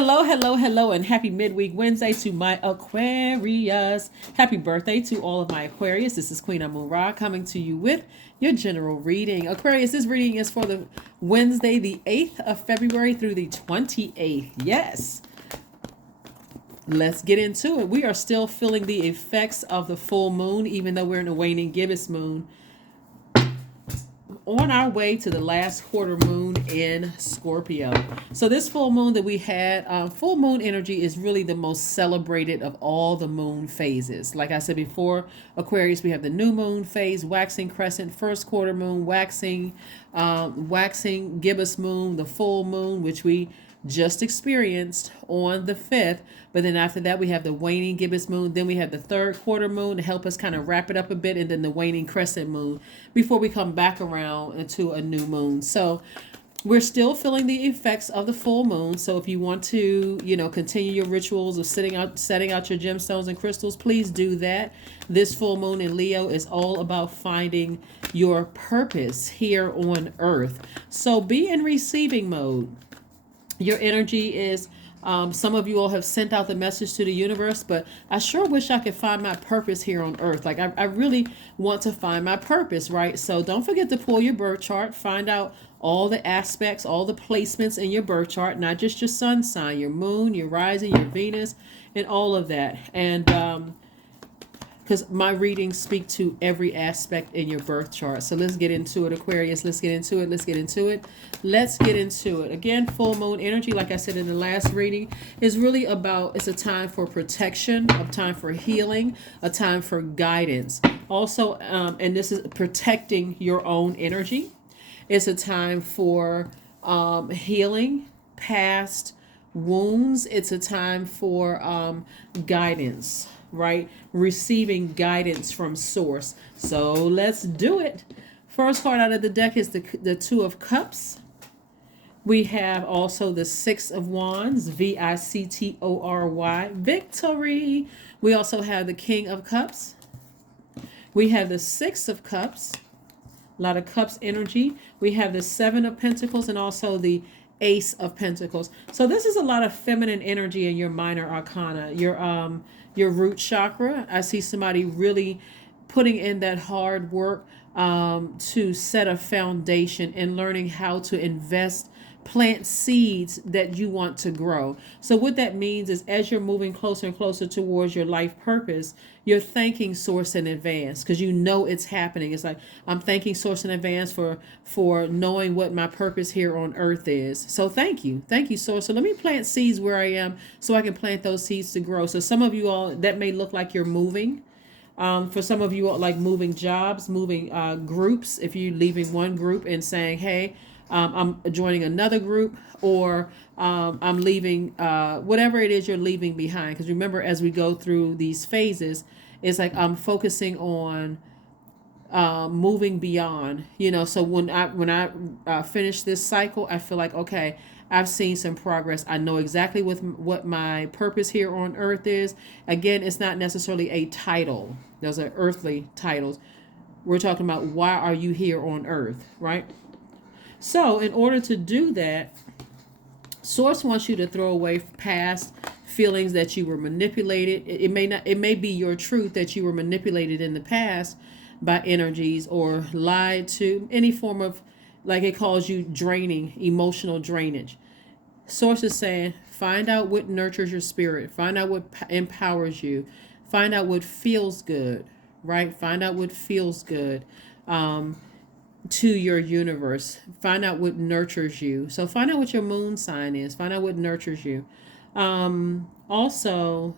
Hello, hello, hello, and happy midweek Wednesday to my Aquarius. Happy birthday to all of my Aquarius. This is Queen Amun Ra coming to you with your general reading. Aquarius, this reading is for the Wednesday, the 8th of February through the 28th. Yes. Let's get into it. We are still feeling the effects of the full moon, even though we're in a waning gibbous moon, on our way to the last quarter moon in Scorpio. So this full moon that we had, full moon energy is really the most celebrated of all the moon phases. Like I said before, Aquarius, we have the new moon phase, waxing crescent, first quarter moon, waxing gibbous moon, the full moon, which we just experienced on the 5th. But then after that, we have the waning gibbous moon. Then we have the third quarter moon to help us kind of wrap it up a bit. And then the waning crescent moon before we come back around into a new moon. So we're still feeling the effects of the full moon. So if you want to, continue your rituals of setting out your gemstones and crystals, please do that. This full moon in Leo is all about finding your purpose here on Earth. So be in receiving mode. Your energy is, some of you all have sent out the message to the universe, but I sure wish I could find my purpose here on Earth. Like I really want to find my purpose, right? So don't forget to pull your birth chart, find out all the aspects, all the placements in your birth chart, not just your sun sign, your moon, your rising, your Venus, and all of that. And because my readings speak to every aspect in your birth chart. So let's get into it, Aquarius. Let's get into it. Let's get into it. Let's get into it. Again, full moon energy, like I said in the last reading, is really about, it's a time for protection, a time for healing, a time for guidance. Also, and this is protecting your own energy. It's a time for healing past wounds. It's a time for guidance, right? Receiving guidance from source. So let's do it. First card out of the deck is the Two of Cups. We have also the Six of Wands, Victory, victory. We also have the King of Cups. We have the Six of Cups, a lot of cups energy. We have the Seven of Pentacles and also the Ace of Pentacles. So this is a lot of feminine energy in your minor arcana. Your root chakra. I see somebody really putting in that hard work to set a foundation and learning how to invest, plant seeds that you want to grow. So what that means is as you're moving closer and closer towards your life purpose, you're thanking source in advance because you know it's happening. It's like, I'm thanking source in advance for knowing what my purpose here on earth is. So thank you source. So let me plant seeds where I am so I can plant those seeds to grow. So some of you all, that may look like you're moving. For some of you, like moving jobs, moving groups, if you're leaving one group and saying, hey, I'm joining another group, or I'm leaving, whatever it is you're leaving behind. Because remember, as we go through these phases, it's like I'm focusing on moving beyond, so when I finish this cycle, I feel like, okay, I've seen some progress. I know exactly what my purpose here on earth is. Again, it's not necessarily a title. Those are earthly titles. We're talking about why are you here on earth, right? So in order to do that, source wants you to throw away past feelings that you were manipulated. It may be your truth that you were manipulated in the past by energies or lied to, any form of, like it calls you draining, emotional drainage. Source is saying, find out what nurtures your spirit. Find out what empowers you. Find out what feels good, right? Find out what feels good to your universe. Find out what nurtures you. So find out what your moon sign is. Find out what nurtures you. Also,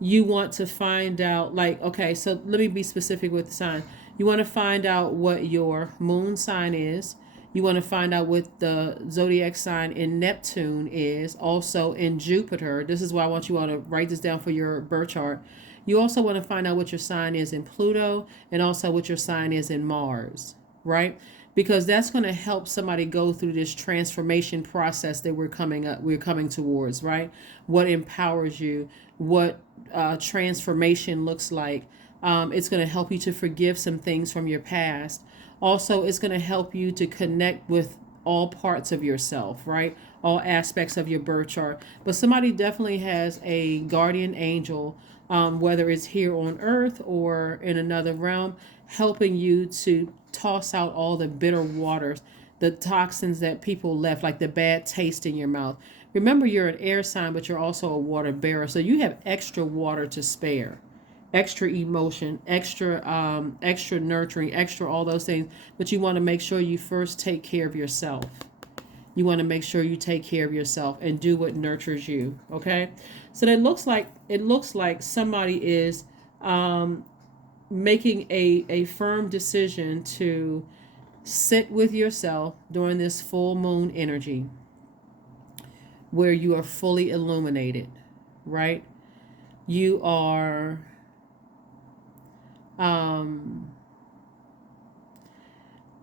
you want to find out, like, okay, so let me be specific with the sign. You want to find out what your moon sign is. You want to find out what the zodiac sign in Neptune is, also in Jupiter. This is why I want you all to write this down for your birth chart. You also want to find out what your sign is in Pluto and also what your sign is in Mars, right? Because that's going to help somebody go through this transformation process that we're coming towards, right? What empowers you, what transformation looks like. It's going to help you to forgive some things from your past. Also, it's going to help you to connect with all parts of yourself, right? All aspects of your birth chart. But somebody definitely has a guardian angel, whether it's here on earth or in another realm, helping you to toss out all the bitter waters, the toxins that people left, like the bad taste in your mouth. Remember, you're an air sign, but you're also a water bearer. So you have extra water to spare, extra emotion, extra nurturing, extra all those things. But you want to make sure you first take care of yourself. You want to make sure you take care of yourself and do what nurtures you. Okay, so that looks like somebody is making a firm decision to sit with yourself during this full moon energy, where you are fully illuminated, right? You are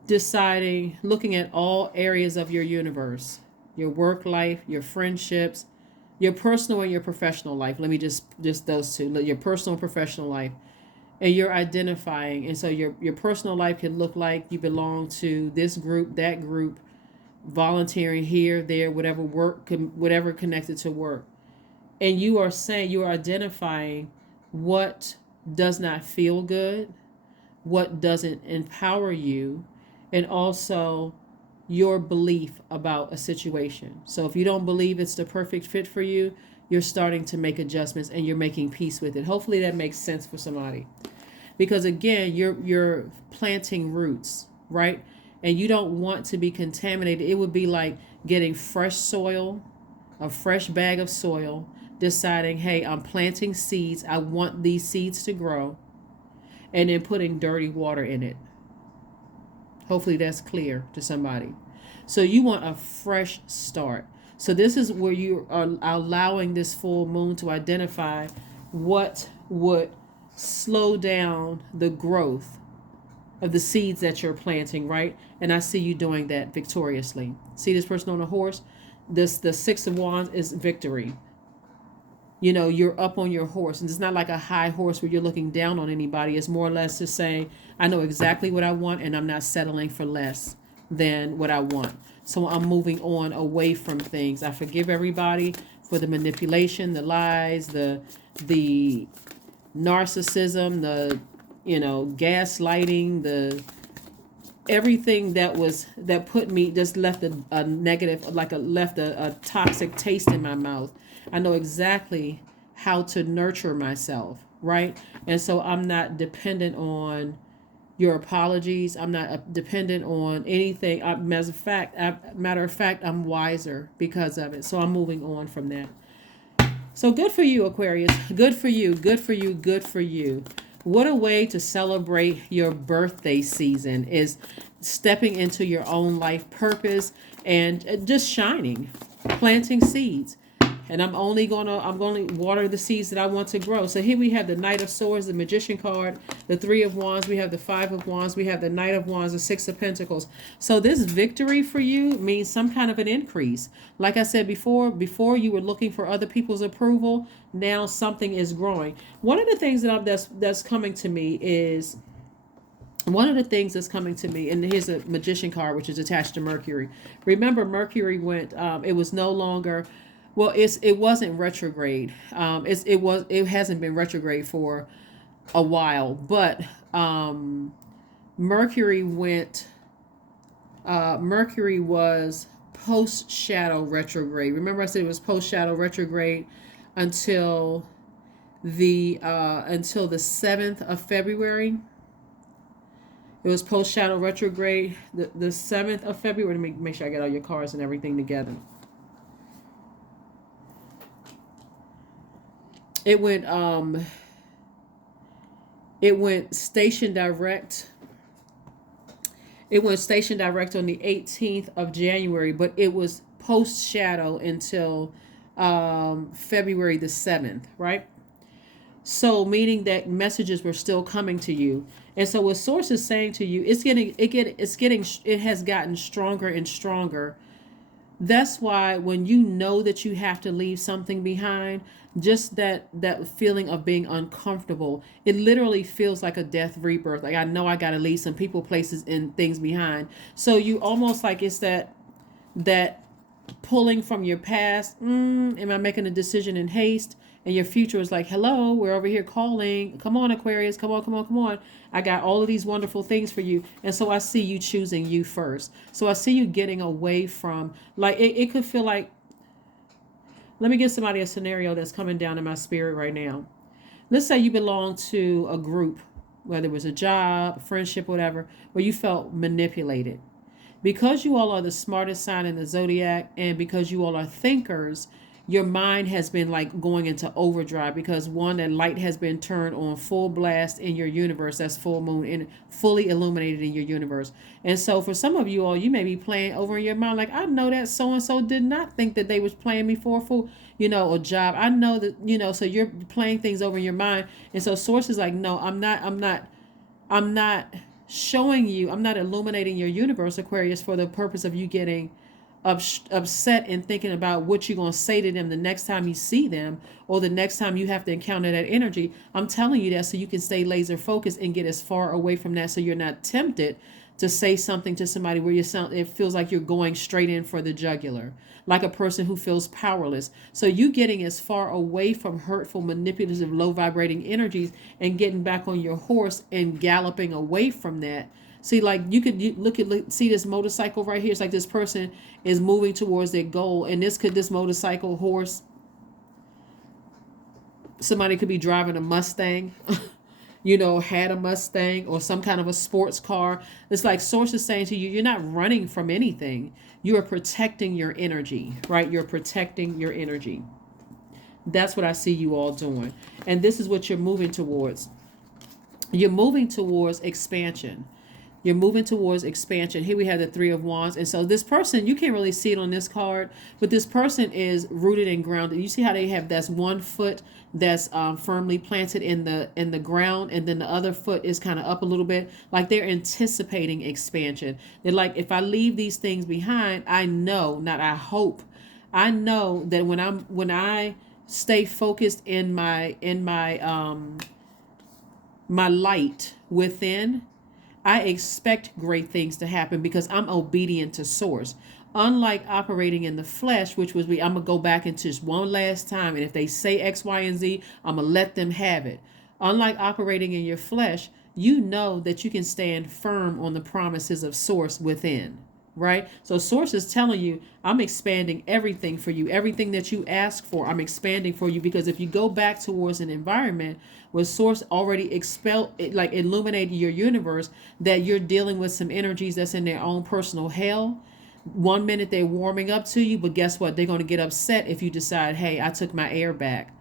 deciding, looking at all areas of your universe, your work life, your friendships, your personal and your professional life. Let me just those two, your personal and professional life. And you're identifying. And so your personal life can look like you belong to this group, that group, volunteering here, there, whatever whatever connected to work. And you are saying, you are identifying what does not feel good, what doesn't empower you, and also your belief about a situation. So if you don't believe it's the perfect fit for you, you're starting to make adjustments and you're making peace with it. Hopefully that makes sense for somebody. Because again, you're planting roots, right? And you don't want to be contaminated. It would be like getting fresh soil, a fresh bag of soil, deciding, hey, I'm planting seeds. I want these seeds to grow, and then putting dirty water in it. Hopefully that's clear to somebody. So you want a fresh start. So this is where you are allowing this full moon to identify what would slow down the growth of the seeds that you're planting, right? And I see you doing that victoriously. See this person on a horse? The Six of Wands is victory. You know, you're up on your horse, and it's not like a high horse where you're looking down on anybody. It's more or less just saying, I know exactly what I want, and I'm not settling for less than what I want. So I'm moving on away from things. I forgive everybody for the manipulation, the lies, the narcissism, the gaslighting, the everything that put me, just left a negative, left a toxic taste in my mouth. I know exactly how to nurture myself, right? And so I'm not dependent on your apologies. I'm not dependent on anything. Matter of fact, I'm wiser because of it. So I'm moving on from that. So good for you, Aquarius. Good for you. Good for you. Good for you. What a way to celebrate your birthday season, is stepping into your own life purpose and just shining, planting seeds. And I'm going to water the seeds that I want to grow. So here we have the Knight of Swords, the Magician card, the Three of Wands, we have the Five of Wands, we have the Knight of Wands, the Six of Pentacles. So this victory for you means some kind of an increase. Like I said before you were looking for other people's approval, now something is growing. One of the things that's coming to me is, and here's a Magician card, which is attached to Mercury. Remember, Mercury went, it was no longer, well, it wasn't retrograde. It hasn't been retrograde for a while, but Mercury was post shadow retrograde. Remember I said it was post shadow retrograde until the 7th of February. It was post shadow retrograde the 7th of February. Let me make sure I get all your cards and everything together. It went station direct. It went station direct on the 18th of January, but it was post shadow until February the 7th, right? So meaning that messages were still coming to you. And so what source is saying to you, it has gotten stronger and stronger. That's why when you know that you have to leave something behind, just that feeling of being uncomfortable, it literally feels like a death rebirth. Like, I know I got to leave some people, places, and things behind. So you almost like, it's that that pulling from your past. Am I making a decision in haste? And your future is like, hello, we're over here calling. Come on, Aquarius. Come on, come on, come on. I got all of these wonderful things for you. And so I see you choosing you first. So I see you getting away from, like, it could feel like, let me give somebody a scenario that's coming down in my spirit right now. Let's say you belong to a group, whether it was a job, friendship, whatever, where you felt manipulated. Because you all are the smartest sign in the zodiac, and because you all are thinkers, your mind has been like going into overdrive, because one, that light has been turned on full blast in your universe. That's full moon and fully illuminated in your universe. And so for some of you all, you may be playing over in your mind, like, I know that so and so did not think that they was playing me for a fool, a job. I know that, so you're playing things over in your mind. And so source is like, no, I'm not showing you, I'm not illuminating your universe, Aquarius, for the purpose of you getting upset and thinking about what you're going to say to them the next time you see them, or the next time you have to encounter that energy. I'm telling you that so you can stay laser focused and get as far away from that, so you're not tempted to say something to somebody where it feels like you're going straight in for the jugular, like a person who feels powerless. So you getting as far away from hurtful, manipulative, low vibrating energies and getting back on your horse and galloping away from that. See, like you see this motorcycle right here. It's like this person is moving towards their goal, and this motorcycle horse, somebody could be driving a Mustang, had a Mustang or some kind of a sports car. It's like source is saying to you, you're not running from anything. You are protecting your energy, right? You're protecting your energy. That's what I see you all doing. And this is what you're moving towards. You're moving towards expansion. You're moving towards expansion. Here we have the Three of Wands. And so this person, you can't really see it on this card, but this person is rooted and grounded. You see how they have that's one foot that's firmly planted in the ground, and then the other foot is kind of up a little bit. Like they're anticipating expansion. They're like, if I leave these things behind, I know, not I hope, I know that when I stay focused in my my light within, I expect great things to happen because I'm obedient to source. Unlike operating in the flesh, which was I'm going to go back into just one last time, and if they say X, Y, and Z, I'm going to let them have it. Unlike operating in your flesh, you know that you can stand firm on the promises of source within, right? So source is telling you, I'm expanding everything for you. Everything that you ask for, I'm expanding for you. Because if you go back towards an environment where source already illuminated your universe, that you're dealing with some energies that's in their own personal hell. One minute they're warming up to you, but guess what? They're going to get upset if you decide, hey, I took my air back.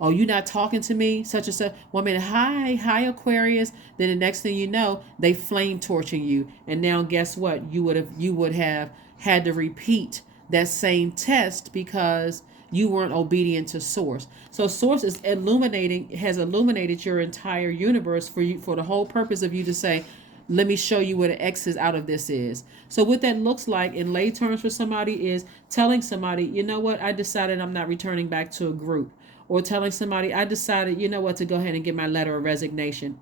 Oh, you're not talking to me, such and such. 1 minute, hi, Aquarius. Then the next thing you know, they flame torching you. And now guess what? You would have had to repeat that same test because you weren't obedient to source. So source has illuminated your entire universe for you, for the whole purpose of you to say, let me show you what an exit out of this is. So what that looks like in lay terms for somebody is telling somebody, you know what, I decided I'm not returning back to a group. Or telling somebody, I decided, you know what, to go ahead and get my letter of resignation.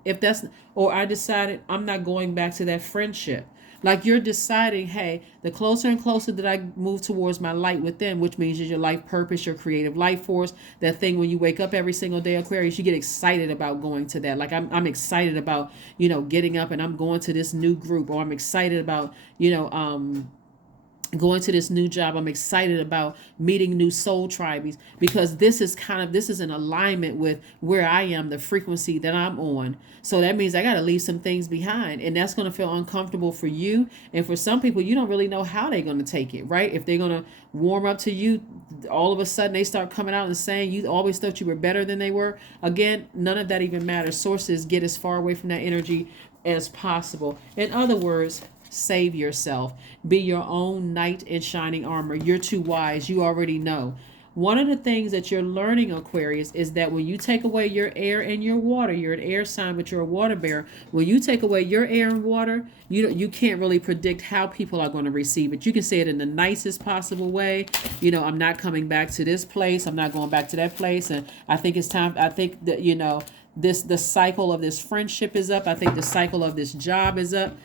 Or I decided I'm not going back to that friendship. Like you're deciding, hey, the closer and closer that I move towards my light within, which means your life purpose, your creative life force, that thing when you wake up every single day, Aquarius, you get excited about going to that. Like I'm excited about, getting up and I'm going to this new group, or I'm excited about, going to this new job. I'm excited about meeting new soul tribes, because this is in alignment with where I am, the frequency that I'm on. So that means I got to leave some things behind, and that's going to feel uncomfortable for you. And for some people, you don't really know how they're going to take it, right? If they're going to warm up to you, all of a sudden they start coming out and saying you always thought you were better than they were. Again, none of that even matters. Sources, get as far away from that energy as possible. In other words, save yourself. Be your own knight in shining armor. You're too wise. You already know. One of the things that you're learning, Aquarius, is that when you take away your air and your water, you're an air sign, but you're a water bearer. When you take away your air and water, you can't really predict how people are going to receive it. You can say it in the nicest possible way. I'm not coming back to this place. I'm not going back to that place. And I think it's time. I think that, the cycle of this friendship is up. I think the cycle of this job is up.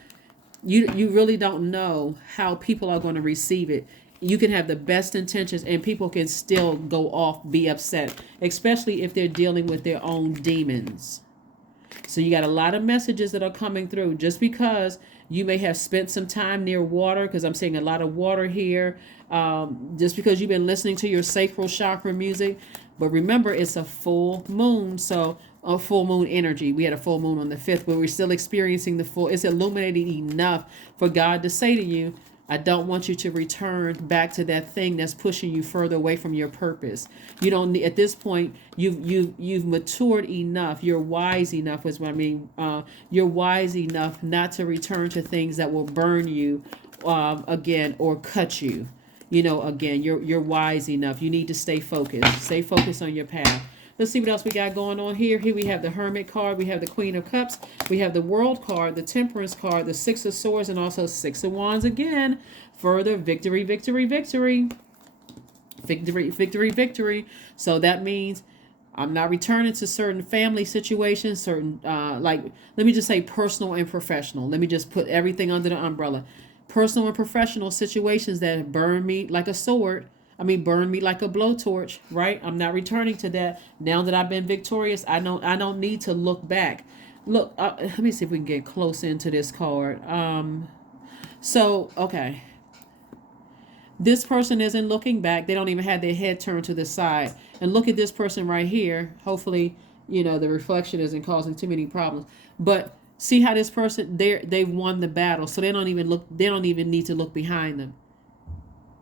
You really don't know how people are going to receive it. You can have the best intentions and people can still go off, be upset, especially if they're dealing with their own demons. So you got a lot of messages that are coming through just because you may have spent some time near water, because I'm seeing a lot of water here. Just because you've been listening to your sacral chakra music. But remember, it's a full moon. So a full moon energy. We had a full moon on the 5th, but we're still experiencing the full. It's illuminated enough for God to say to you, I don't want you to return back to that thing that's pushing you further away from your purpose. You don't need, at this point, you've matured enough. You're wise enough is what I mean. You're wise enough not to return to things that will burn you again or cut you. Again, you're wise enough. You need to stay focused. Stay focused on your path. Let's see what else we got going on here. Here we have the Hermit card. We have the Queen of Cups. We have the World card, the Temperance card, the Six of Swords, and also Six of Wands again. Further victory, victory, victory. Victory, victory, victory. So that means I'm not returning to certain family situations, certain, let me just say personal and professional. Let me just put everything under the umbrella. Personal and professional situations that burn me like a sword. Burn me like a blowtorch, right? I'm not returning to that. Now that I've been victorious, I don't need to look back. Look, let me see if we can get close into this card. Okay. This person isn't looking back. They don't even have their head turned to the side. And look at this person right here. Hopefully, the reflection isn't causing too many problems. But see how this person, they've won the battle. So they don't even need to look behind them.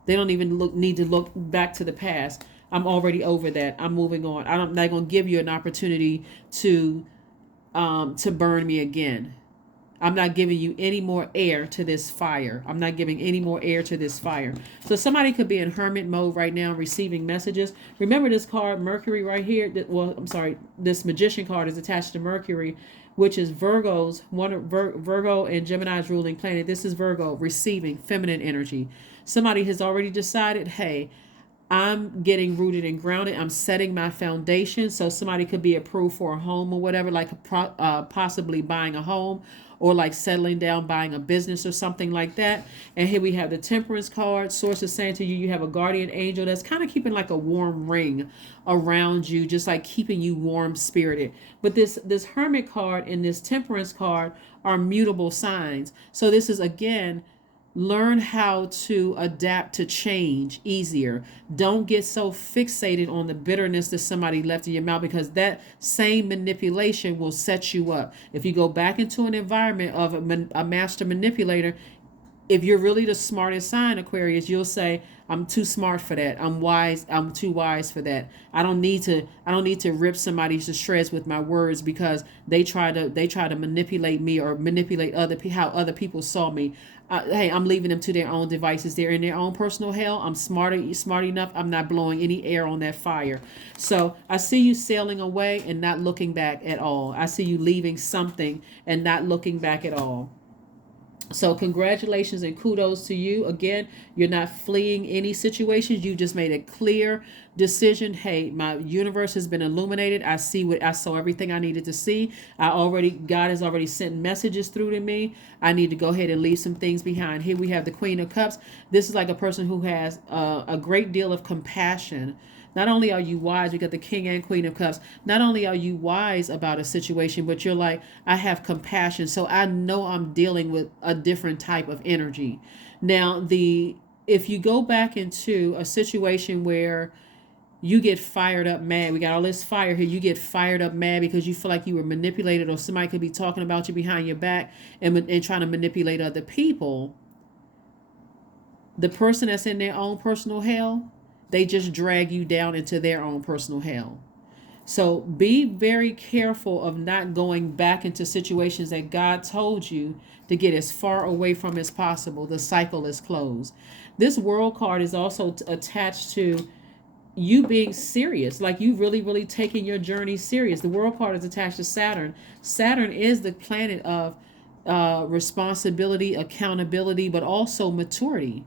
They don't even need to look back to the past. I'm already over that. I'm moving on. I'm not going to give you an opportunity to burn me again. I'm not giving you any more air to this fire. I'm not giving any more air to this fire. So somebody could be in hermit mode right now, receiving messages. Remember this card, Mercury, right here. This Magician card is attached to Mercury, which is Virgo and Gemini's ruling planet. This is Virgo, receiving feminine energy. Somebody has already decided, hey, I'm getting rooted and grounded. I'm setting my foundation. So somebody could be approved for a home or whatever, like possibly buying a home or like settling down, buying a business or something like that. And here we have the Temperance card. Source is saying to you, you have a guardian angel that's kind of keeping like a warm ring around you, just like keeping you warm spirited. But this Hermit card and this Temperance card are mutable signs. So this is, again, learn how to adapt to change easier. Don't get so fixated on the bitterness that somebody left in your mouth, because that same manipulation will set you up. If you go back into an environment of a master manipulator, if you're really the smartest sign, Aquarius, you'll say, I'm too smart for that. I'm too wise for that. I don't need to rip somebody to shreds with my words because they try to manipulate me or manipulate how other people saw me. Hey, I'm leaving them to their own devices. They're in their own personal hell. I'm smart enough. I'm not blowing any air on that fire. So I see you sailing away and not looking back at all. I see you leaving something and not looking back at all. So congratulations and kudos to you. Again, you're not fleeing any situations. You just made a clear decision. Hey, my universe has been illuminated. I saw everything I needed to see. God has already sent messages through to me. I need to go ahead and leave some things behind. Here we have the Queen of Cups. This is like a person who has a great deal of compassion. Not only are you wise, we got the King and Queen of Cups. Not only are you wise about a situation, but you're like, I have compassion. So I know I'm dealing with a different type of energy. Now, if you go back into a situation where you get fired up mad, we got all this fire here, you get fired up mad because you feel like you were manipulated, or somebody could be talking about you behind your back and trying to manipulate other people. The person that's in their own personal hell, they just drag you down into their own personal hell. So be very careful of not going back into situations that God told you to get as far away from as possible. The cycle is closed. This World card is also attached to you being serious, like you really, really taking your journey serious. The World card is attached to Saturn. Saturn is the planet of responsibility, accountability, but also maturity.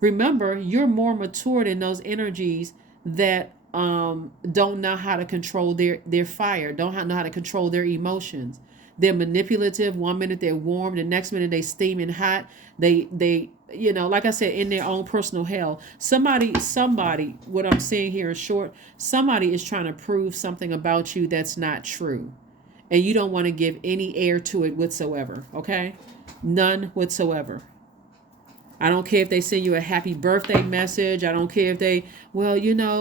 Remember, you're more mature than those energies that don't know how to control their fire, don't know how to control their emotions. They're manipulative. One minute they're warm, the next minute they steaming hot. They like I said, in their own personal hell. Somebody, what I'm saying here in short, somebody is trying to prove something about you that's not true. And you don't want to give any air to it whatsoever, okay? None whatsoever. I don't care if they send you a happy birthday message. I don't care if they, well,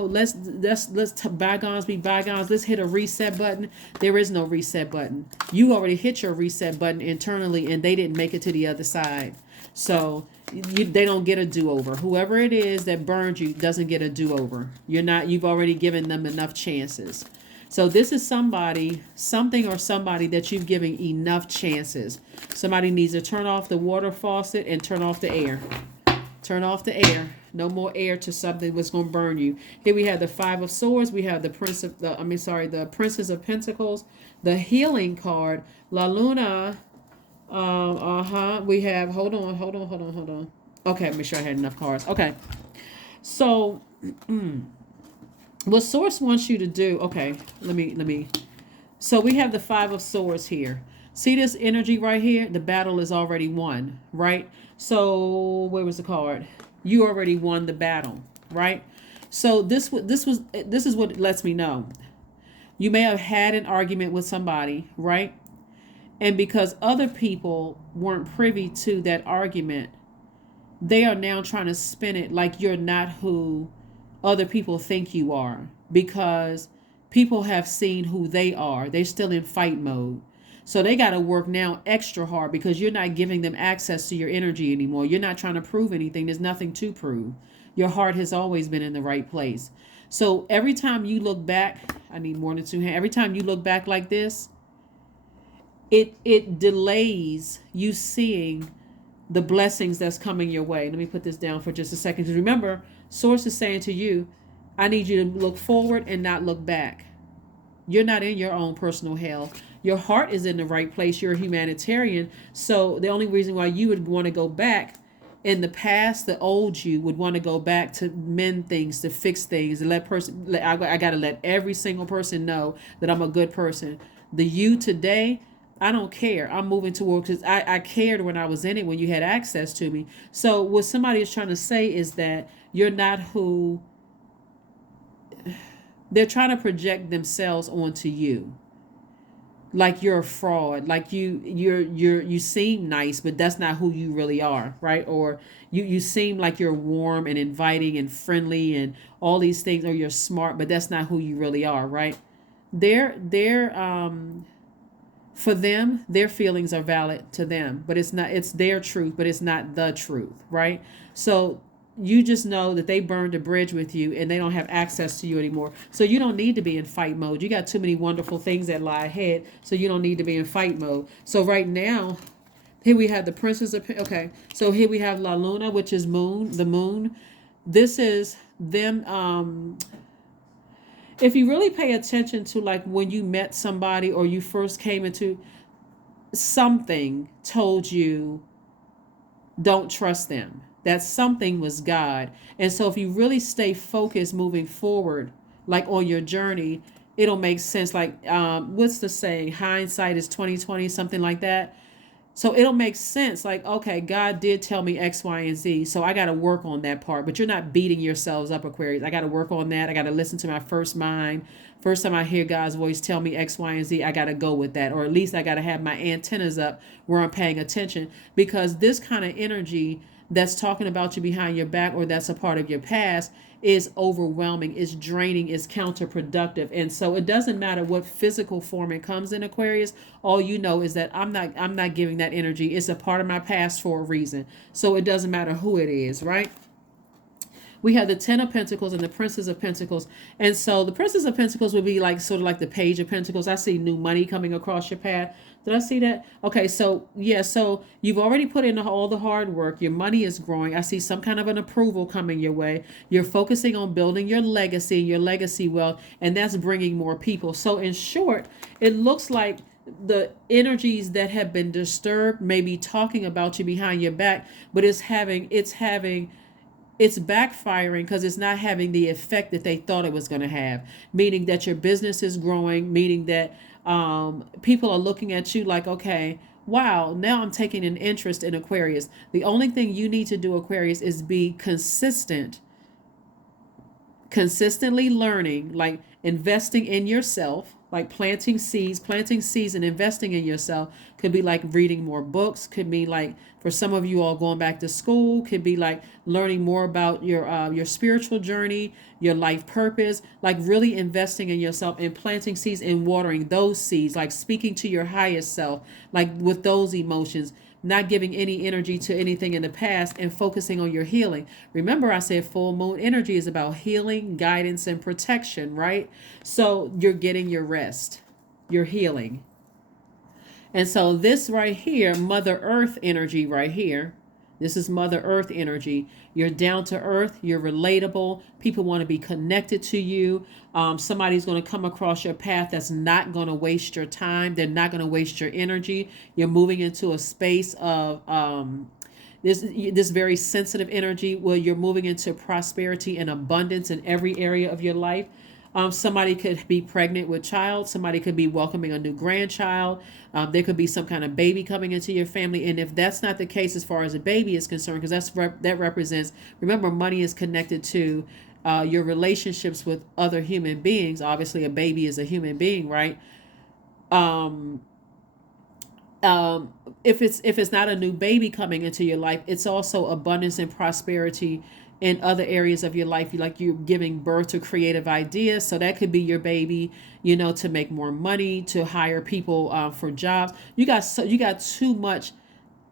let's bygones be bygones. Let's hit a reset button. There is no reset button. You already hit your reset button internally, and they didn't make it to the other side. So they don't get a do-over. Whoever it is that burned you doesn't get a do-over. You've already given them enough chances. So this is something or somebody that you've given enough chances. Somebody needs to turn off the water faucet and turn off the air. Turn off the air. No more air to something that's going to burn you. Here we have the Five of Swords. We have the the Princess of Pentacles, the Healing card, La Luna. We have, hold on. Okay, make sure I had enough cards. Okay. So, what Source wants you to do, okay, let me. So we have the Five of Swords here. See this energy right here? The battle is already won, right? So where was the card? You already won the battle, right? So this is what it lets me know. You may have had an argument with somebody, right? And because other people weren't privy to that argument, they are now trying to spin it like you're not who other people think you are, because people have seen who they are. They're still in fight mode. So they got to work now extra hard because you're not giving them access to your energy anymore. You're not trying to prove anything. There's nothing to prove. Your heart has always been in the right place. So every time you look back, I need more than two hands. Every time you look back like this, it delays you seeing the blessings that's coming your way. Let me put this down for just a second. Because remember, Source is saying to you, I need you to look forward and not look back. You're not in your own personal hell. Your heart is in the right place. You're a humanitarian. So the only reason why you would want to go back in the past, the old you would want to go back to mend things, to fix things, and I got to let every single person know that I'm a good person. The you today, I don't care. I'm moving towards, because I cared when I was in it, when you had access to me. So what somebody is trying to say is that you're not who they're trying to project themselves onto you. Like you're a fraud, like you seem nice, but that's not who you really are, right? Or you seem like you're warm and inviting and friendly and all these things, or you're smart, but that's not who you really are, right? They're for them, their feelings are valid to them, but it's not, it's their truth, but it's not the truth, right? So you just know that they burned a bridge with you and they don't have access to you anymore. So you don't need to be in fight mode. You got too many wonderful things that lie ahead, so you don't need to be in fight mode. So right now, here we have the Princess of, okay, so here we have La Luna, which is the moon. This is them, if you really pay attention to, like, when you met somebody or you first came into something, told you don't trust them. That something was God. And so if you really stay focused moving forward, like on your journey, it'll make sense. Like, what's the saying? Hindsight is 20/20, something like that. So it'll make sense. Like, okay, God did tell me X, Y, and Z. So I got to work on that part. But you're not beating yourselves up, Aquarius. I got to work on that. I got to listen to my first mind. First time I hear God's voice tell me X, Y, and Z, I got to go with that. Or at least I got to have my antennas up where I'm paying attention. Because this kind of energy that's talking about you behind your back, or that's a part of your past, is overwhelming, is draining, is counterproductive. And so it doesn't matter what physical form it comes in, Aquarius. All you know is that I'm not giving that energy. It's a part of my past for a reason. So it doesn't matter who it is, right? We have the Ten of Pentacles and the Princess of Pentacles. And so the Princess of Pentacles would be like sort of like the Page of Pentacles. I see new money coming across your path. Did I see that? Okay, so yeah, so you've already put in all the hard work. Your money is growing. I see some kind of an approval coming your way. You're focusing on building your legacy wealth, and that's bringing more people. So in short, it looks like the energies that have been disturbed may be talking about you behind your back, but it's having it's backfiring because it's not having the effect that they thought it was going to have, meaning that your business is growing, meaning that people are looking at you like, okay, wow, now I'm taking an interest in Aquarius. The only thing you need to do, Aquarius, is be consistent, consistently learning, like investing in yourself, like planting seeds and investing in yourself. Could be like reading more books, could be like, for some of you all, going back to school, could be like learning more about your spiritual journey, your life purpose, like really investing in yourself and planting seeds and watering those seeds, like speaking to your highest self, like with those emotions, not giving any energy to anything in the past and focusing on your healing. Remember, I said full moon energy is about healing, guidance, and protection, right? So you're getting your rest, you're healing. And so this right here, Mother Earth energy right here, this is Mother Earth energy. You're down to earth. You're relatable. People want to be connected to you. Somebody's going to come across your path that's not going to waste your time. They're not going to waste your energy. You're moving into a space of this very sensitive energy where you're moving into prosperity and abundance in every area of your life. Somebody could be pregnant with child. Somebody could be welcoming a new grandchild. There could be some kind of baby coming into your family. And if that's not the case as far as a baby is concerned, because that represents, remember, money is connected to your relationships with other human beings. Obviously, a baby is a human being, right? Um, if it's not a new baby coming into your life, it's also abundance and prosperity in other areas of your life. Like you're giving birth to creative ideas, so that could be your baby, to make more money, to hire people for jobs. You got too much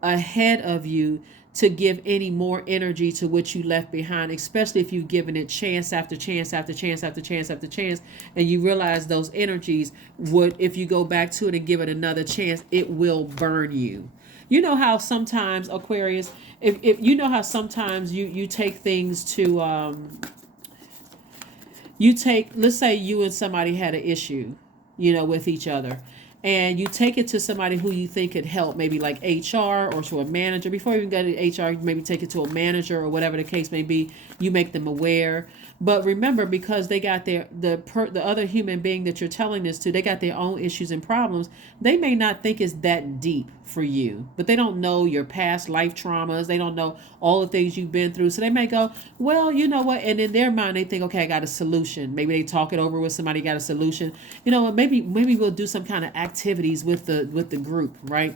ahead of you to give any more energy to what you left behind, especially if you've given it chance after chance after chance after chance after chance, and you realize those energies would, if you go back to it and give it another chance, it will burn you. You know how sometimes, Aquarius, if you know how sometimes you take things to let's say you and somebody had an issue, with each other, and you take it to somebody who you think could help, maybe like HR or to a manager. Before you even go to HR, you maybe take it to a manager or whatever the case may be. You make them aware. But remember, because they got the other human being that you're telling this to, they got their own issues and problems. They may not think it's that deep for you, but they don't know your past life traumas. They don't know all the things you've been through. So they may go, well, you know what? And in their mind, they think, okay, I got a solution. Maybe they talk it over with somebody, got a solution. Maybe we'll do some kind of activities with the group, right?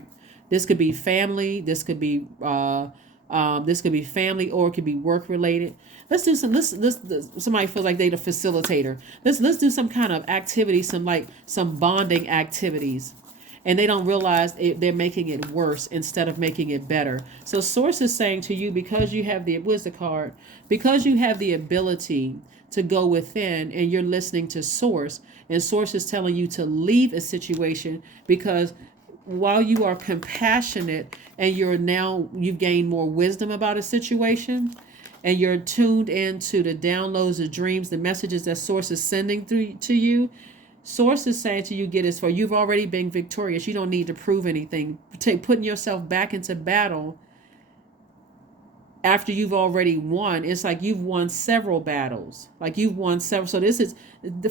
This could be family. This could be family, or it could be work related. Let's do some. Let's somebody feels like they're the facilitator. Let's do some kind of activity, some bonding activities, and they don't realize they're making it worse instead of making it better. So Source is saying to you, because you have what's the card? Because you have the ability to go within and you're listening to Source, and Source is telling you to leave a situation, because while you are compassionate and you've gained more wisdom about a situation, and you're tuned into the downloads, the dreams, the messages that Source is sending through to you, Source is saying to you, get as far. You've already been victorious. You don't need to prove anything. Putting yourself back into battle after you've already won, it's like you've won several battles. Like you've won several. So this is,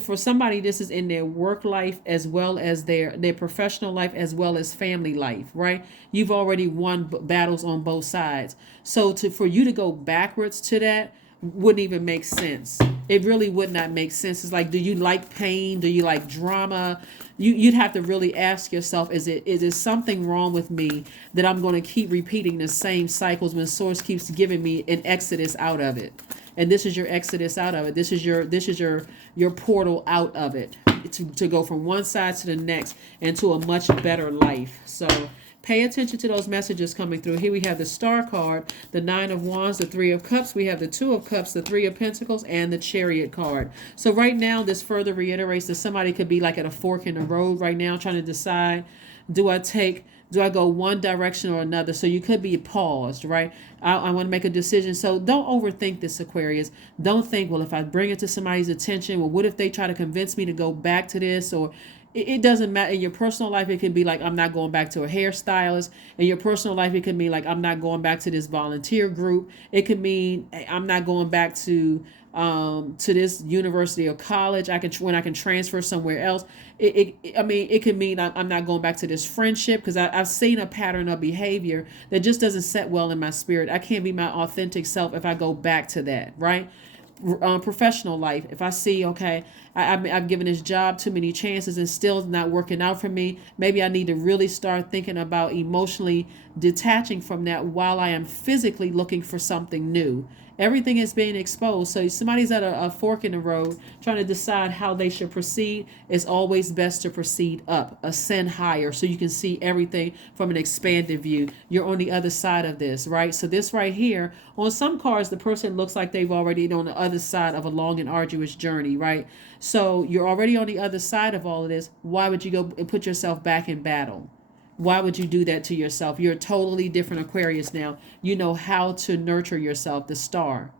for somebody, this is in their work life as well as their professional life as well as family life, right? You've already won battles on both sides. So for you to go backwards to that wouldn't even make sense. It really would not make sense. It's like, do you like pain? Do you like drama? You'd have to really ask yourself, is it something wrong with me that I'm going to keep repeating the same cycles when Source keeps giving me an exodus out of it? And this is your exodus out of it. This is your portal out of it, to go from one side to the next and to a much better life. So pay attention to those messages coming through. Here we have the Star card, the Nine of Wands, the Three of Cups. We have the Two of Cups, the Three of Pentacles, and the Chariot card. So right now, this further reiterates that somebody could be like at a fork in the road right now, trying to decide, do I go one direction or another? So you could be paused, right? I want to make a decision. So don't overthink this, Aquarius. Don't think, well, if I bring it to somebody's attention, well, what if they try to convince me to go back to this? Or it doesn't matter. In your personal life, it can be like, I'm not going back to a hairstylist. In your personal life, it can be like, I'm not going back to this volunteer group. It could mean, I'm not going back to this university or college. When I can transfer somewhere else. I mean, it could mean I'm not going back to this friendship, because I've seen a pattern of behavior that just doesn't set well in my spirit. I can't be my authentic self if I go back to that, right? Professional life, if I see, okay, I've given this job too many chances and still not working out for me, maybe I need to really start thinking about emotionally detaching from that while I am physically looking for something new. Everything is being exposed. So somebody's at a fork in the road trying to decide how they should proceed. It's always best to proceed up, ascend higher, so you can see everything from an expanded view. You're on the other side of this, right? So this right here, on some cards, the person looks like they've already been on the other side of a long and arduous journey, right? So you're already on the other side of all of this. Why would you go and put yourself back in battle? Why would you do that to yourself? You're a totally different Aquarius now. You know how to nurture yourself, the star.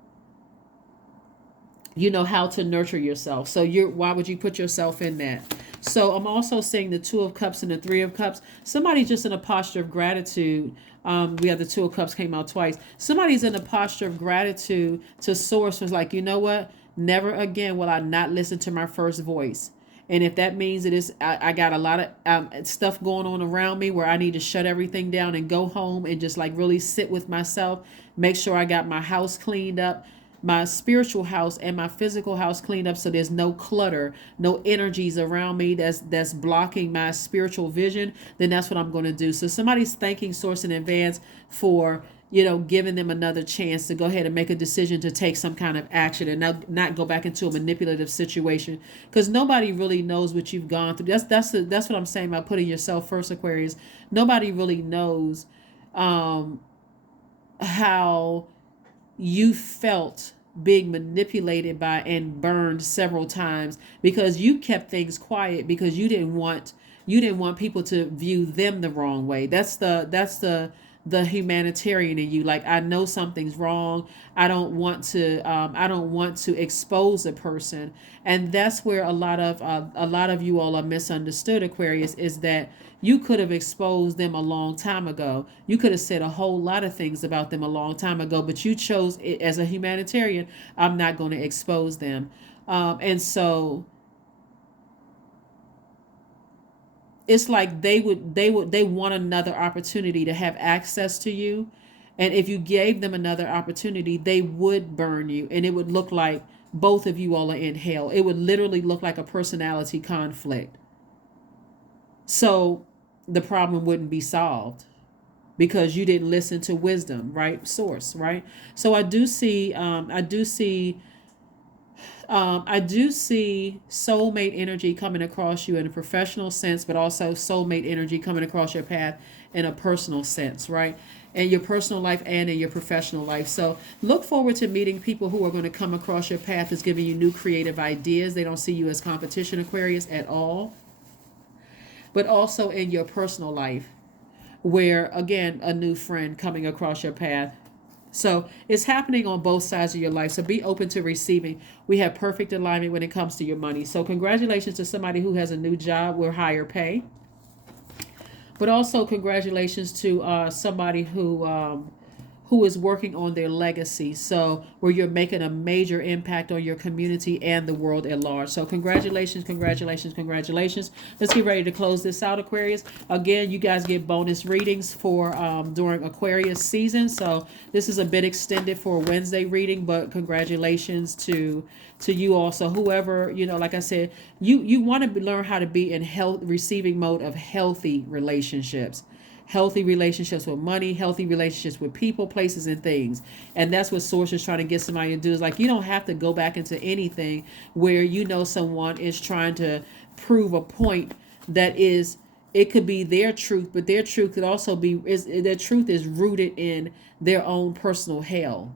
You know how to nurture yourself. So why would you put yourself in that? So I'm also seeing the Two of Cups and the Three of Cups. Somebody's just in a posture of gratitude. We have the Two of Cups came out twice. Somebody's in a posture of gratitude to Source. Was like, you know what? Never again will I not listen to my first voice. And if that means it is, I got a lot of stuff going on around me where I need to shut everything down and go home and just like really sit with myself, make sure I got my house cleaned up, my spiritual house and my physical house cleaned up, so there's no clutter, no energies around me that's blocking my spiritual vision, then that's what I'm going to do. So somebody's thanking Source in advance for, giving them another chance to go ahead and make a decision to take some kind of action and not go back into a manipulative situation, because nobody really knows what you've gone through. That's what I'm saying about putting yourself first, Aquarius. Nobody really knows how you felt being manipulated by and burned several times, because you kept things quiet because you didn't want people to view them the wrong way. That's the humanitarian in you. Like, I know something's wrong. I don't want to expose a person. And that's where a lot of you all are misunderstood, Aquarius, is that you could have exposed them a long time ago. You could have said a whole lot of things about them a long time ago, but you chose it as a humanitarian. I'm not going to expose them. And so it's like they want another opportunity to have access to you. And if you gave them another opportunity, they would burn you. And it would look like both of you all are in hell. It would literally look like a personality conflict. So the problem wouldn't be solved because you didn't listen to wisdom, right? Source, right? So I do see soulmate energy coming across you in a professional sense, but also soulmate energy coming across your path in a personal sense, right? In your personal life and in your professional life. So look forward to meeting people who are going to come across your path as giving you new creative ideas. They don't see you as competition, Aquarius, at all. But also in your personal life, where, again, a new friend coming across your path. So it's happening on both sides of your life. So be open to receiving. We have perfect alignment when it comes to your money. So congratulations to somebody who has a new job with higher pay. But also congratulations to somebody who is working on their legacy. So where you're making a major impact on your community and the world at large. So congratulations, congratulations, congratulations. Let's get ready to close this out, Aquarius. Again, you guys get bonus readings for during Aquarius season. So this is a bit extended for a Wednesday reading, but congratulations to you also. Whoever, like I said, you want to learn how to be in receiving mode of healthy relationships. Healthy relationships with money, healthy relationships with people, places, and things. And that's what Source is trying to get somebody to do. Is like, you don't have to go back into anything where someone is trying to prove a point that is, it could be their truth, but their truth could also be, their truth is rooted in their own personal hell.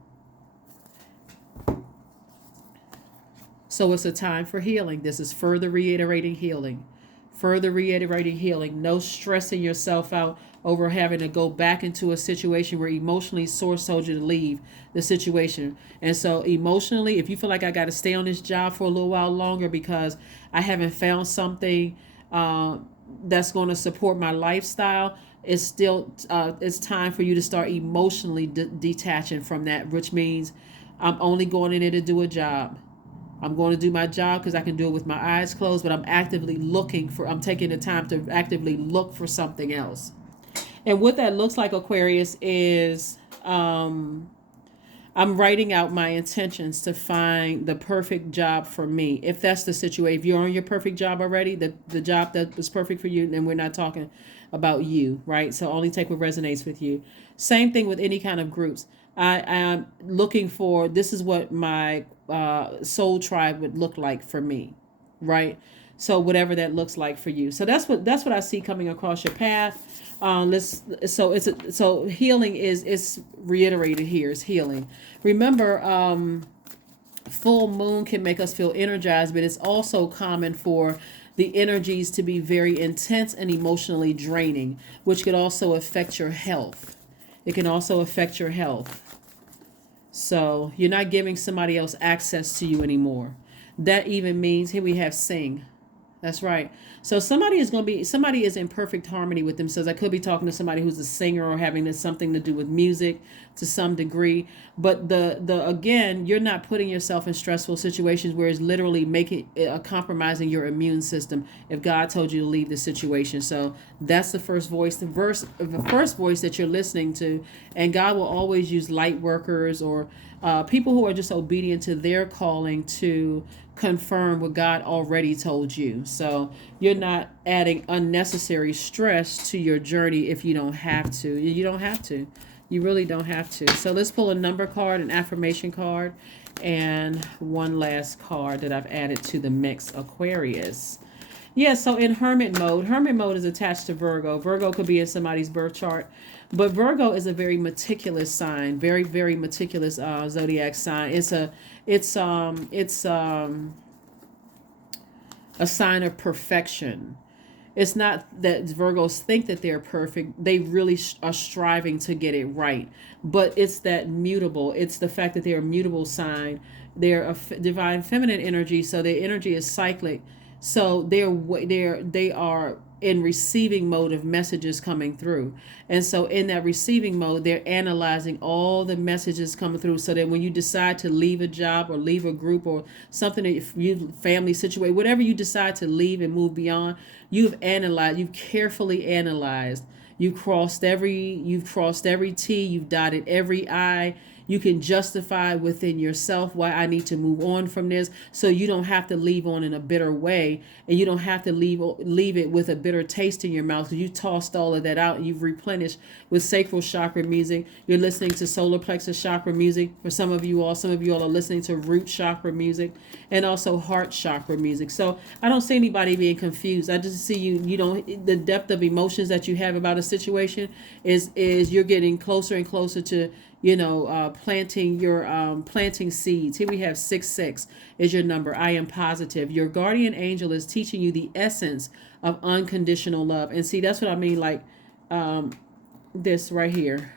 So it's a time for healing. This is further reiterating healing. Further reiterating healing. No stressing yourself out over having to go back into a situation where emotionally Source told you to leave the situation. And so emotionally, if you feel like I got to stay on this job for a little while longer because I haven't found something uh, that's going to support my lifestyle, it's still it's time for you to start emotionally detaching from that, which means I'm only going in there to do a job. I'm going to do my job because I can do it with my eyes closed, but I'm taking the time to actively look for something else. And what that looks like, Aquarius, is I'm writing out my intentions to find the perfect job for me. If that's the situation, if you're on your perfect job already, the job that was perfect for you, then we're not talking about you, right? So only take what resonates with you. Same thing with any kind of groups. I am looking for, this is what my soul tribe would look like for me, right? So whatever that looks like for you. So that's what I see coming across your path. Let's so healing is reiterated here is healing. Remember, full moon can make us feel energized, but it's also common for the energies to be very intense and emotionally draining, which could also affect your health. It can also affect your health. So you're not giving somebody else access to you anymore. That even means, here we have sing. That's right. So somebody is in perfect harmony with themselves. I could be talking to somebody who's a singer or having something to do with music to some degree. But the again, you're not putting yourself in stressful situations where it's literally making compromising your immune system if God told you to leave the situation. So that's the first voice, the first voice that you're listening to, and God will always use light workers or people who are just obedient to their calling to confirm what God already told you. So you're not adding unnecessary stress to your journey if you don't have to. You don't have to. You really don't have to. So let's pull a number card, an affirmation card, and one last card that I've added to the mix, Aquarius. Yeah, so in hermit mode is attached to Virgo. Virgo could be in somebody's birth chart, but Virgo is a very meticulous sign, very very meticulous zodiac sign. It's a sign of perfection. It's not that Virgos think that they're perfect. They really are striving to get it right. But it's that mutable. It's the fact that they're a mutable sign. They're a divine feminine energy, so their energy is cyclic. So they are in receiving mode of messages coming through. And so in that receiving mode, they're analyzing all the messages coming through so that when you decide to leave a job or leave a group or something that you family situation, whatever you decide to leave and move beyond, you've carefully analyzed. You've crossed every T, you've dotted every I. You can justify within yourself why I need to move on from this, so you don't have to leave on in a bitter way, and you don't have to leave it with a bitter taste in your mouth, because you tossed all of that out and you've replenished with sacral chakra music. You're listening to solar plexus chakra music. For some of you all are listening to root chakra music and also heart chakra music. So I don't see anybody being confused. I just see you don't, the depth of emotions that you have about a situation is you're getting closer and closer to planting seeds. Here we have 6 is your number. I am positive. Your guardian angel is teaching you the essence of unconditional love. And see, that's what I mean, like this right here.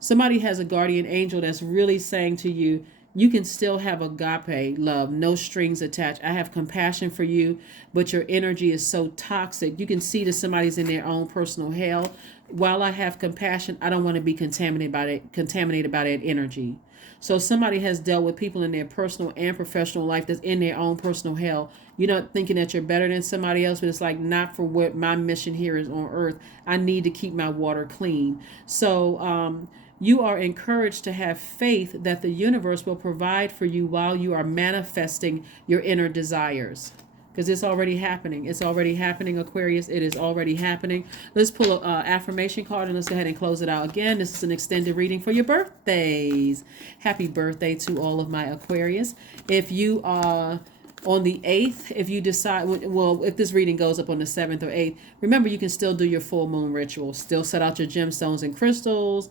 Somebody has a guardian angel that's really saying to you, you can still have agape love, no strings attached. I have compassion for you, but your energy is so toxic. You can see that somebody's in their own personal hell. While I have compassion, I don't want to be contaminated by that energy. So somebody has dealt with people in their personal and professional life that's in their own personal hell. You're not thinking that you're better than somebody else, but it's like, not for what my mission here is on earth. I need to keep my water clean. So you are encouraged to have faith that the universe will provide for you while you are manifesting your inner desires. Because it's already happening. It's already happening, Aquarius. It is already happening. Let's pull an affirmation card and let's go ahead and close it out. Again, this is an extended reading for your birthdays. Happy birthday to all of my Aquarius. If you are on the 8th, if you decide, well, if this reading goes up on the 7th or 8th, remember you can still do your full moon ritual. Still set out your gemstones and crystals.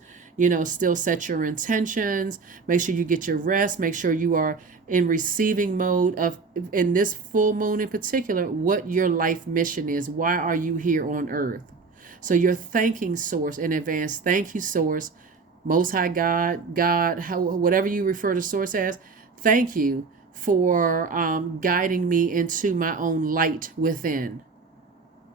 Still set your intentions. Make sure you get your rest. Make sure you are in receiving mode of, in this full moon in particular, what your life mission is. Why are you here on earth? So you're thanking Source in advance. Thank you, Source, Most High God, whatever you refer to Source as. Thank you for guiding me into my own light within.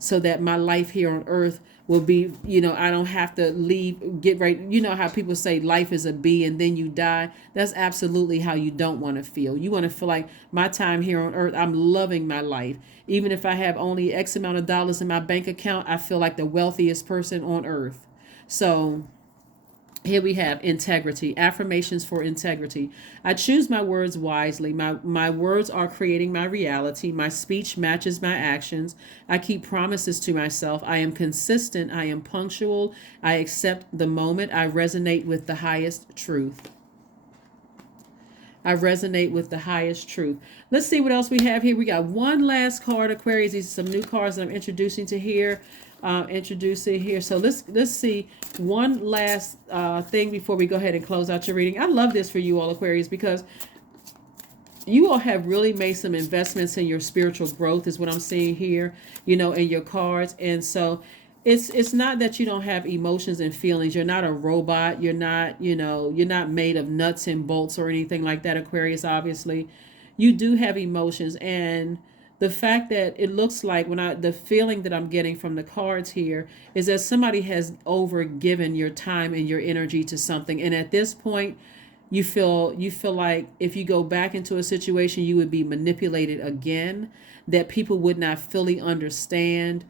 so that my life here on earth will be, I don't have to leave, get right. You know how people say life is a bee and then you die? That's absolutely how you don't want to feel. You want to feel like my time here on earth, I'm loving my life. Even if I have only X amount of dollars in my bank account, I feel like the wealthiest person on earth. So here we have integrity, affirmations for integrity. I choose my words wisely. My words are creating my reality. My speech matches my actions. I keep promises to myself. I am consistent. I am punctual. I accept the moment. I resonate with the highest truth. I resonate with the highest truth. Let's see what else we have here. We got one last card, Aquarius. These are some new cards that I'm introducing here. So let's see one last thing before we go ahead and close out your reading. I love this for you all, Aquarius, because you all have really made some investments in your spiritual growth, is what I'm seeing here, in your cards. And so it's not that you don't have emotions and feelings. You're not a robot. You're not, you're not made of nuts and bolts or anything like that, Aquarius. Obviously, you do have emotions. And the fact that it looks like the feeling that I'm getting from the cards here is that somebody has overgiven your time and your energy to something. And at this point, you feel like if you go back into a situation, you would be manipulated again, that people would not fully understand.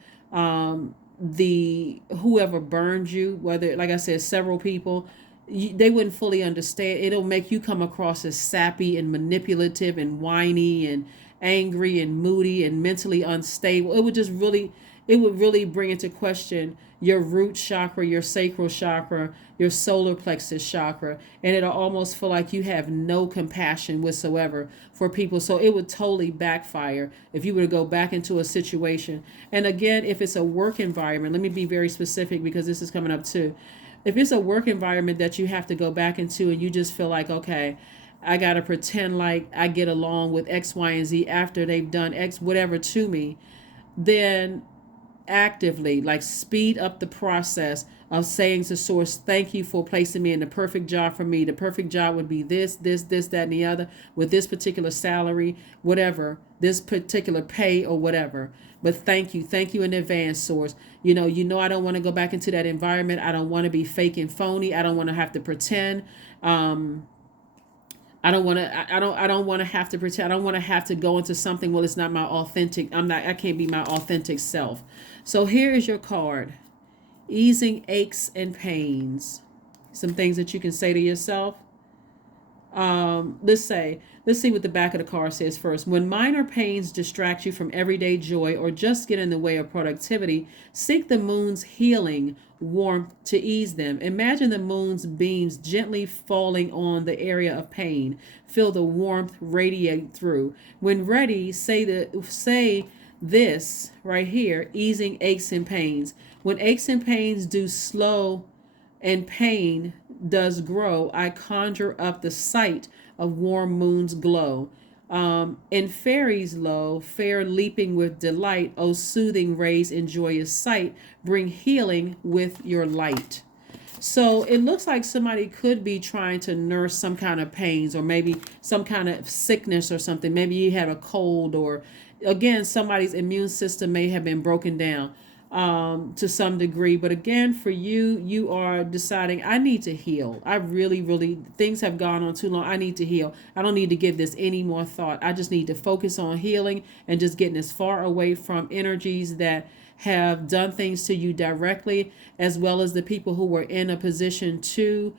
The whoever burned you, whether, like I said, several people, they wouldn't fully understand. It'll make you come across as sappy and manipulative and whiny and angry and moody and mentally unstable. It would really bring into question your root chakra, your sacral chakra, your solar plexus chakra, and it'll almost feel like you have no compassion whatsoever for people. So it would totally backfire if you were to go back into a situation. And again, if it's a work environment, let me be very specific because this is coming up too. If it's a work environment that you have to go back into and you just feel like, okay, I got to pretend like I get along with X, Y, and Z after they've done X, whatever to me, then actively, like, speed up the process of saying to source, thank you for placing me in the perfect job for me. The perfect job would be this, that, and the other, with this particular salary, whatever, this particular pay or whatever. But thank you in advance, source. I don't want to go back into that environment. I don't want to be fake and phony. I don't want to have to pretend. I don't want to. I don't want to have to pretend. I don't want to have to go into something. Well, it's not my authentic. I can't be my authentic self. So here is your card: easing aches and pains. Some things that you can say to yourself. Let's see what the back of the card says first. When minor pains distract you from everyday joy or just get in the way of productivity, seek the moon's healing warmth to ease them. Imagine the moon's beams gently falling on the area of pain. Feel the warmth radiate through. When ready, say this right here, easing aches and pains. When aches and pains do slow and pain does grow, I conjure up the sight of warm moon's glow. In fairies low, fair leaping with delight, oh soothing rays in joyous sight, bring healing with your light. So it looks like somebody could be trying to nurse some kind of pains or maybe some kind of sickness or something. Maybe you had a cold, or again, somebody's immune system may have been broken down to some degree. But again, for you, you are deciding, I need to heal. I really, things have gone on too long. I need to heal. I don't need to give this any more thought. I just need to focus on healing and just getting as far away from energies that have done things to you directly, as well as the people who were in a position to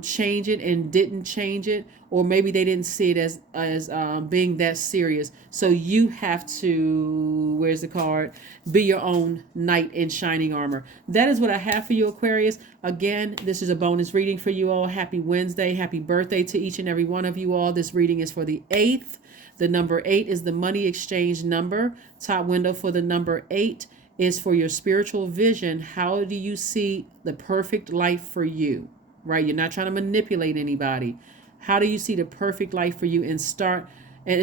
change it and didn't change it, or maybe they didn't see it as being that serious. So you have to, where's the card, be your own knight in shining armor. That is what I have for you, Aquarius. Again, this is a bonus reading for you all. Happy Wednesday, happy birthday to each and every one of you all. This reading is for the 8th. The number 8 is the money exchange number. Top window for the number 8 is for your spiritual vision. How do you see the perfect life for you? Right? You're not trying to manipulate anybody. How do you see the perfect life for you? And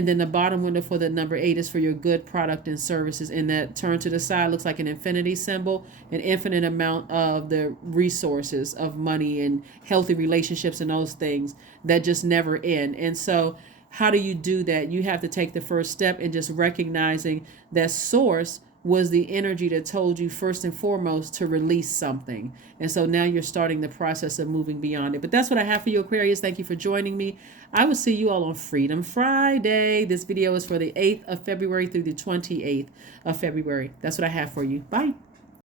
then the bottom window for the number 8 is for your good product and services. And that turn to the side looks like an infinity symbol, an infinite amount of the resources of money and healthy relationships and those things that just never end. And so how do you do that? You have to take the first step in just recognizing that source was the energy that told you first and foremost to release something. And so now you're starting the process of moving beyond it. But that's what I have for you, Aquarius. Thank you for joining me. I will see you all on Freedom Friday. This video is for the 8th of February through the 28th of February. That's what I have for you. Bye.